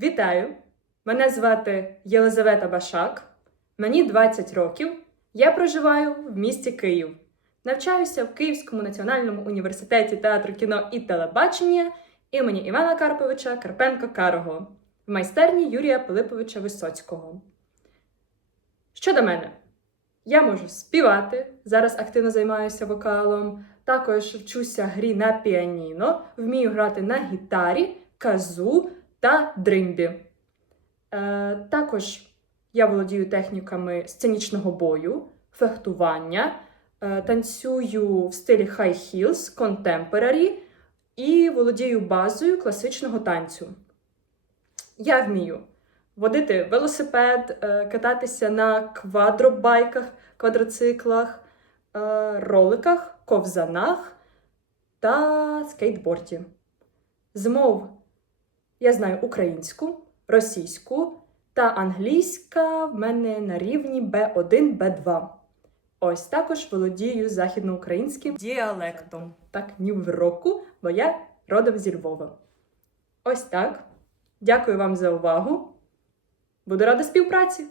Вітаю! Мене звати Єлизавета Башак. Мені 20 років. Я проживаю в місті Київ. Навчаюся в Київському національному університеті театру кіно і телебачення імені Івана Карповича Карпенка Карого в майстерні Юрія Пилиповича Висоцького. Щодо мене, я можу співати, зараз активно займаюся вокалом, також вчуся грі на піаніно, вмію грати на гітарі, казу та дримбі. Е, також я володію техніками сценічного бою, фехтування, е, танцюю в стилі high heels, contemporary і володію базою класичного танцю. Я вмію водити велосипед, е, кататися на квадробайках, квадроциклах, е, роликах, ковзанах та скейтборді. З мов я знаю українську, російську та англійська в мене на рівні B1, B2. Ось також володію західноукраїнським діалектом. Так, ні в року, бо я родом зі Львова. Ось так. Дякую вам за увагу. Буду рада співпраці!